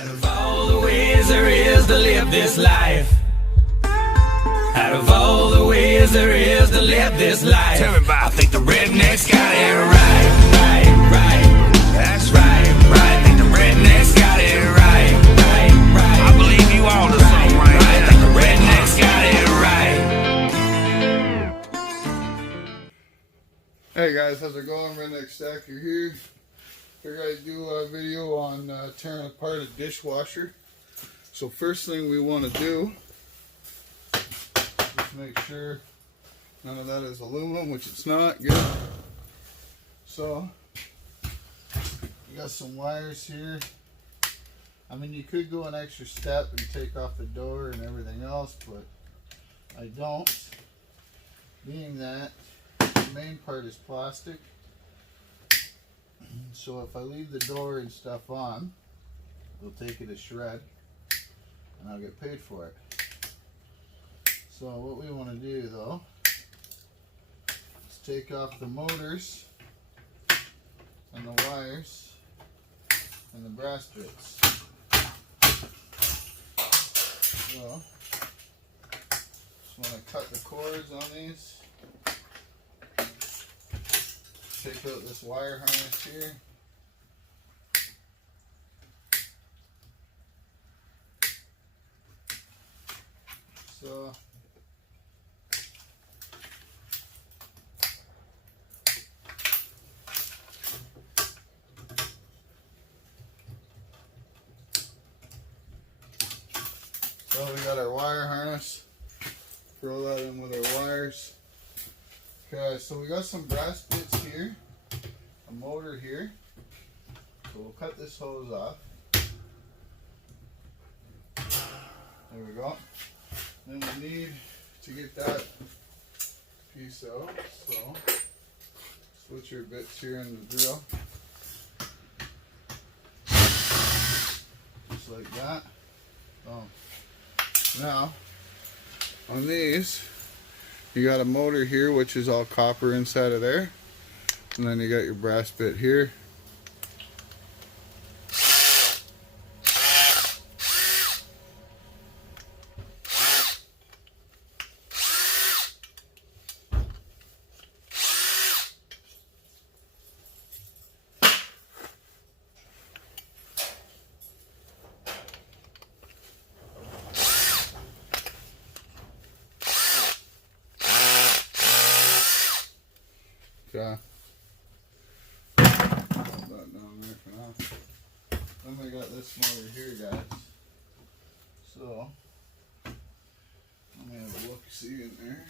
Out of all the ways there is to live this life, out of all the ways there is to live this life, tell me about, I think the redneck's got it right, right. That's right. I think the redneck's got it right. I believe you all to something right. I think the redneck's got it right. Hey guys, how's it going? Redneck Stacker here. Figured I'd do a video on tearing apart a dishwasher. So first thing we want to do is make sure none of that is aluminum, which it's not. Good. So you got some wires here. I mean, you could go an extra step and take off the door and everything else, but I don't. Being that the main part is plastic, so if I leave the door and stuff on, they'll take it to shred and I'll get paid for it. So what we want to do though is take off the motors and the wires and the brass bits. So just want to cut the cords on these. Take out this wire harness here. So we got our wire harness. Throw that in with our wires. Okay, so we got some brass bits here, a motor here, so we'll cut this hose off. There we go. Then we need to get that piece out, so switch your bits here in the drill, just like that. Now, on these, you got a motor here, which is all copper inside of there, and then you got your brass bit here. Okay. Put that down there for now. Then we got this motor here, guys. So let me have a look, see in there.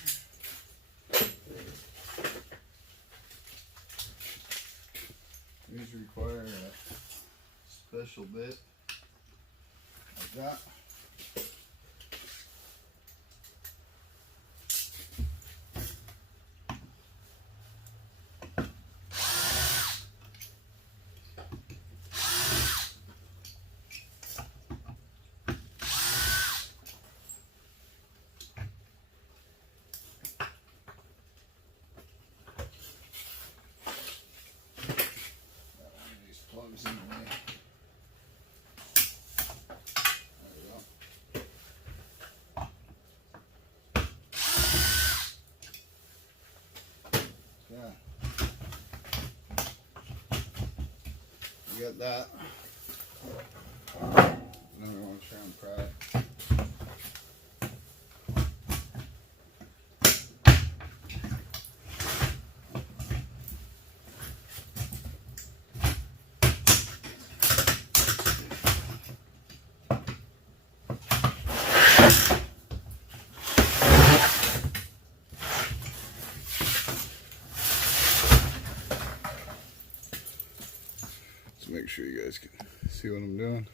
These require a special bit like that. Plugs in the way. There we go. Yeah. You got that. Now we want to try and pry it. Make sure you guys can see what I'm doing.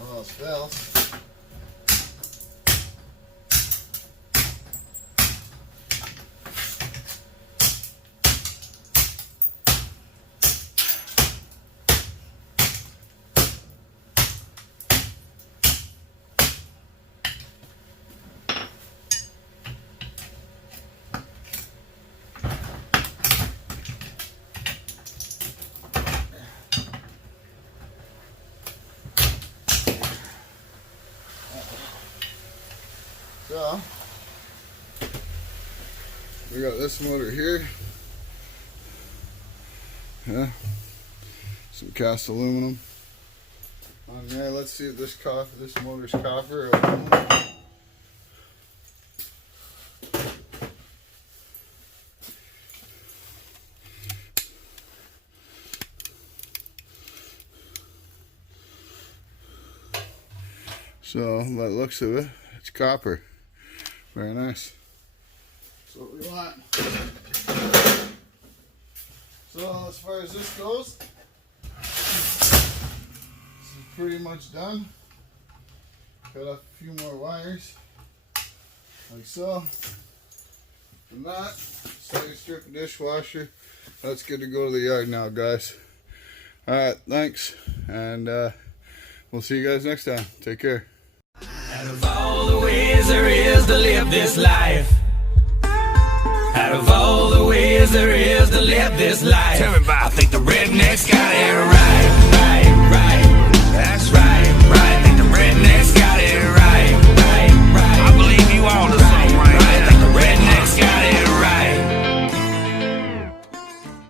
All else fails. We got this motor here. Yeah. Some cast aluminum on there. Let's see if this motor's copper or aluminum. So, by the looks of it, it's copper. Very nice. That's what we want. So, as far as this goes, this is pretty much done. Cut off a few more wires, like so. From that, second strip of dishwasher. That's good to go to the yard now, guys. Alright, thanks. And we'll see you guys next time. Take care. Out of all the ways there is to live this life, out of all the ways there is to live this life, I think the redneck's got it right.